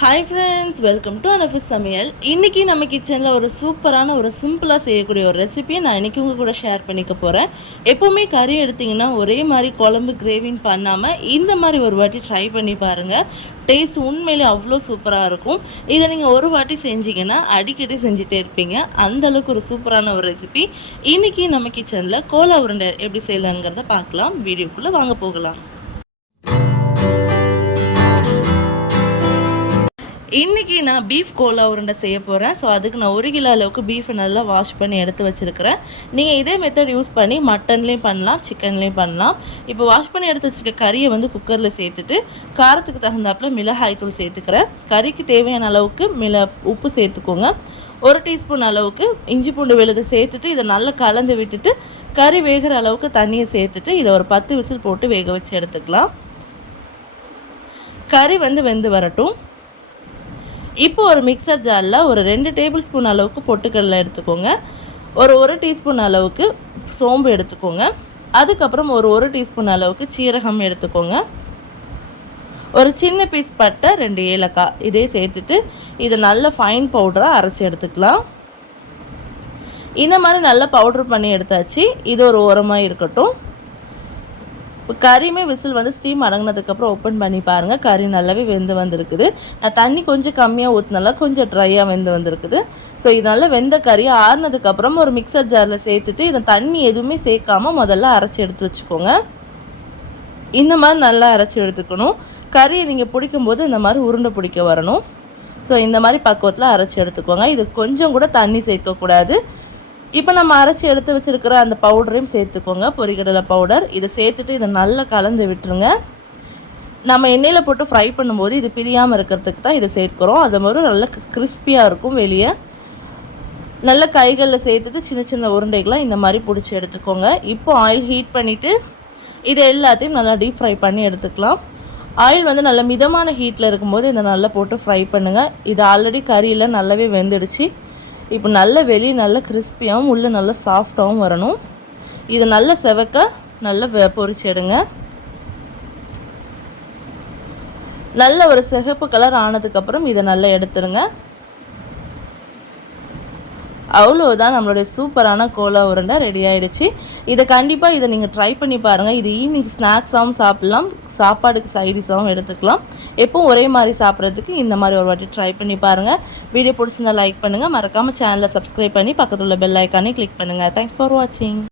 Hi friends welcome to அனஃபிஸ் சமையல் இன்றைக்கி நம்ம கிச்சனில் ஒரு சூப்பரான ஒரு சிம்பிளாக செய்யக்கூடிய ஒரு ரெசிபியை நான் இன்றைக்கி உங்கள் கூட ஷேர் பண்ணிக்க போகிறேன் எப்போவுமே கறி எடுத்திங்கன்னா ஒரே மாதிரி குழம்பு கிரேவின்னு பண்ணாமல் இந்த மாதிரி ஒரு வாட்டி ட்ரை பண்ணி பாருங்கள் டேஸ்ட் உண்மையிலே அவ்வளோ சூப்பராக இருக்கும். இதை நீங்கள் ஒரு வாட்டி செஞ்சீங்கன்னா அடிக்கடி செஞ்சுட்டே இருப்பீங்க. அந்த அளவுக்கு ஒரு சூப்பரான ஒரு ரெசிபி இன்றைக்கி நம்ம கிச்சனில் கோலா உருண்டை எப்படி செய்யலாங்கிறத பார்க்கலாம். வீடியோக்குள்ளே வாங்க போகலாம். இன்றைக்கி நான் பீஃப் கோலா உருண்டை செய்ய போகிறேன் ஸோ அதுக்கு நான் ஒரு கிலோ அளவுக்கு பீஃபை நல்லா வாஷ் பண்ணி எடுத்து வச்சுருக்கிறேன். நீங்கள் இதே மெத்தட் யூஸ் பண்ணி மட்டன்லேயும் பண்ணலாம் சிக்கன்லேயும் பண்ணலாம். இப்போ வாஷ் பண்ணி எடுத்து வச்சுருக்க கறியை வந்து குக்கரில் சேர்த்துட்டு காரத்துக்கு தகுந்தாப்புல மிளகாய் தூள் சேர்த்துக்கிறேன். கறிக்கு தேவையான அளவுக்கு மிள உப்பு சேர்த்துக்கோங்க. ஒரு டீஸ்பூன் அளவுக்கு இஞ்சி பூண்டு விழுது சேர்த்துட்டு இதை நல்லா கலந்து விட்டுட்டு கறி வேகிற அளவுக்கு தண்ணியை சேர்த்துட்டு இதை ஒரு பத்து விசில் போட்டு வேக வச்சு எடுத்துக்கலாம். கறி வந்து வெந்து வரட்டும். இப்போ ஒரு மிக்சர் ஜாரில் ஒரு ரெண்டு டேபிள் ஸ்பூன் அளவுக்கு பொட்டுக்கடலை எடுத்துக்கோங்க. ஒரு ஒரு டீஸ்பூன் அளவுக்கு சோம்பு எடுத்துக்கோங்க. அதுக்கப்புறம் ஒரு ஒரு டீஸ்பூன் அளவுக்கு சீரகம் எடுத்துக்கோங்க. ஒரு சின்ன பீஸ் பட்டை ரெண்டு ஏலக்காய் இதே சேர்த்துட்டு இதை நல்ல ஃபைன் பவுடராக அரைச்சி எடுத்துக்கலாம். இந்த மாதிரி நல்லா பவுட்ரு பண்ணி எடுத்தாச்சு. இது ஒரு உரமாக இருக்கட்டும். இப்போ கறியுமே விசில் வந்து ஸ்டீம் அடங்கினதுக்கப்புறம் ஓப்பன் பண்ணி பாருங்கள் கறி நல்லாவே வெந்து வந்திருக்குது. நான் தண்ணி கொஞ்சம் கம்மியாக ஊற்றினால கொஞ்சம் ட்ரையாக வெந்து வந்திருக்குது. ஸோ இதனால் வெந்த கறியை ஆறுனதுக்கப்புறம் ஒரு மிக்சர் ஜாரில் சேர்த்துட்டு இதை தண்ணி எதுவுமே சேர்க்காமல் முதல்ல அரைச்சி எடுத்து வச்சுக்கோங்க. இந்த மாதிரி நல்லா அரைச்சி எடுத்துக்கணும். கறியை நீங்கள் பிடிக்கும்போது இந்த மாதிரி உருண்டை பிடிக்க வரணும். ஸோ இந்த மாதிரி பக்குவத்தில் அரைச்சி எடுத்துக்கோங்க. இது கொஞ்சம் கூட தண்ணி சேர்க்கக்கூடாது. இப்போ நம்ம அரைச்சி எடுத்து வச்சுருக்கிற அந்த பவுடரையும் சேர்த்துக்கோங்க. பொரிகடலை பவுடர் இதை சேர்த்துட்டு இதை நல்லா கலந்து விட்டுருங்க. நம்ம எண்ணெயில் போட்டு ஃப்ரை பண்ணும்போது இது பிரியாமல் இருக்கிறதுக்கு தான் இதை சேர்க்குறோம். அது மாதிரி நல்லா கிறிஸ்பியாக இருக்கும் வெளியே. நல்ல கைகளில் சேர்த்துட்டு சின்ன சின்ன உருண்டைகளாக இந்த மாதிரி பிடிச்சி எடுத்துக்கோங்க. இப்போ ஆயில் ஹீட் பண்ணிவிட்டு இதை எல்லாத்தையும் நல்லா டீப் ஃப்ரை பண்ணி எடுத்துக்கலாம். ஆயில் வந்து நல்ல மிதமான ஹீட்டில் இருக்கும்போது இதை நல்லா போட்டு ஃப்ரை பண்ணுங்கள் இது ஆல்ரெடி கறியில் நல்லாவே வெந்துடுச்சு. இப்போ நல்ல வெளியே நல்ல கிறிஸ்பியாகவும் உள்ளே நல்ல சாஃப்டாகவும் வரணும். இது நல்ல செவக்க நல்லா பொறிச்சு எடுங்க. நல்ல ஒரு சிகப்பு கலர் ஆனதுக்கப்புறம் இதை நல்லா எடுத்துருங்க. அவ்வளோதான் நம்மளுடைய சூப்பரான கோலா உருண்டை ரெடி ஆகிடுச்சு இதை கண்டிப்பாக இதை நீங்கள் ட்ரை பண்ணி பாருங்கள் இது ஈவினிங் ஸ்நாக்ஸாகவும் சாப்பிட்லாம். சாப்பாடுக்கு சைடிஸாகவும் எடுத்துக்கலாம். எப்போவும் ஒரே மாதிரி சாப்பிட்றதுக்கு இந்த மாதிரி ஒரு வாட்டி ட்ரை பண்ணி பாருங்கள் வீடியோ பிடிச்சிருந்தா லைக் பண்ணுங்கள் மறக்காமல் சேனலை சப்ஸ்கிரைப் பண்ணி பக்கத்தில் உள்ள பெல் ஐக்கானே கிளிக் பண்ணுங்கள் தேங்க்ஸ் ஃபார் வாட்சிங்